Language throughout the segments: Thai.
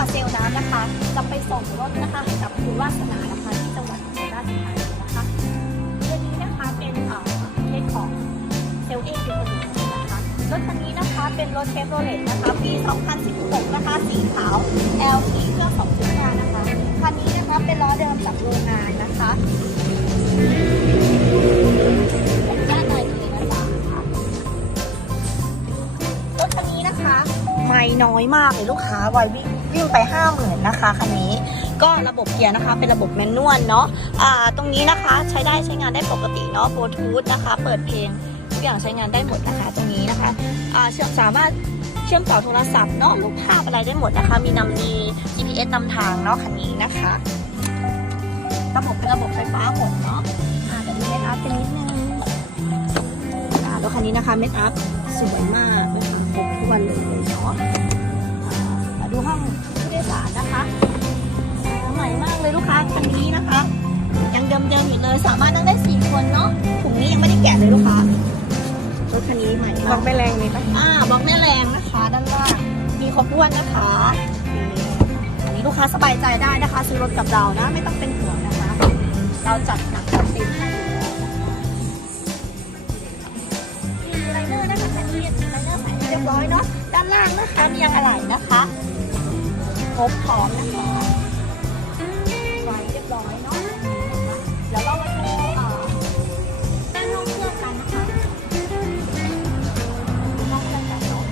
กับเซลล์น้ำนะคะ จะไปส่งรถนะคะให้กับคุณวาสนานะคะที่จังหวัดอุราชธานีนะคะตัวนี้นะคะเป็นเอ่อเคสของเซลล์เองเป็นคนดูนะคะรถคันนี้นะคะเป็นรถเชฟโรเลตนะคะปี 2016 นะคะ สีขาว LT เครื่อง2.5นะคะคันนี้นะคะเป็นล้อเดิมจากโรงงานนะคะขออนุญาตหน่อยเลยนะจ๊ะรถคันนี้นะคะไม่น้อยมากเลยลูกค้าวัยวิ่ง วิ่งไป 5 0,000นะคะคันนี้ก็ระบบเกียร์นะคะ เป็นระบบแมนนวลเนาะอ่าตรงนี้นะคะใช้ได้ใช้งานได้ปกติเนาะบลูทูธนะคะ เปิดเพลงทุกอย่างใช้งานได้หมดนะคะ ตรงนี้นะคะอ่าเชื่อมสามารถเชื่อมต่อโทรศัพท์เนาะรูปภาพอะไรได้หมดนะคะ มีนำมี GPS นำทางเนาะคันนี้นะคะ ระบบเป็นระบบไฟฟ้าหมดเนาะแต่ดูเมคอัพเป็นนิดนึงรถคันนี้นะคะเมคอัพสวยมากนะคะครบถ้วนเลย ลยลูกค้าคันนี้นะคะ ยังเดิมๆอยู่เลยสามารถนั่งได้สี่คนเนาะถุงนี้ยังไม่ได้แกะเลยลูกค้ารถคันนี้ใหม่บมาอกกไม่แรงมีปะอ่าบล็อกแม่แรงนะคะด้านล่างมีครบถ้วนนะคะนี่อันนี้ลูกค้าสบายใจได้นะคะซื้อรถกับเรานะ ไม่ต้องเป็นห่วงนะคะ เราจัดหนักจัดเต็มให้อยู่แล้วมีไลเนอร์นะคะคันนี้มีไลเนอร์ใส่ให้เรียบร้อยเนาะด้านล่างนะคะมียางอะไหล่นะคะครบพร้อมนะคะไว้เร้อยเนาะเดี๋ยวเรามาดูเอ่อด้านห้องเครื่องกันนะคะห้องเครื่องกันเนาะ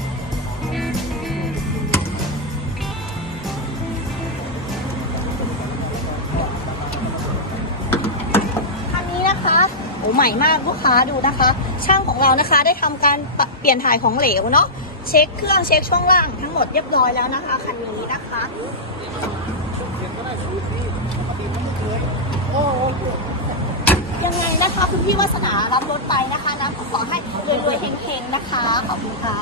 คันนี้นะคะโอ้ใหม่มากลูกค้าดูนะคะ ช่างของเรานะคะได้ทำการเปลี่ยนถ่ายของเหลวเนาะเช็คเครื่องเช็คช่วงล่างทั้งหมดเรียบร้อยแล้วนะคะคันนี้นะคะ โอ้โหยังไงนะคะคุณพี่วาสนารับรถไปนะคะนะขอให้รวยๆเฮงๆนะคะ ขอบคุณค่ะ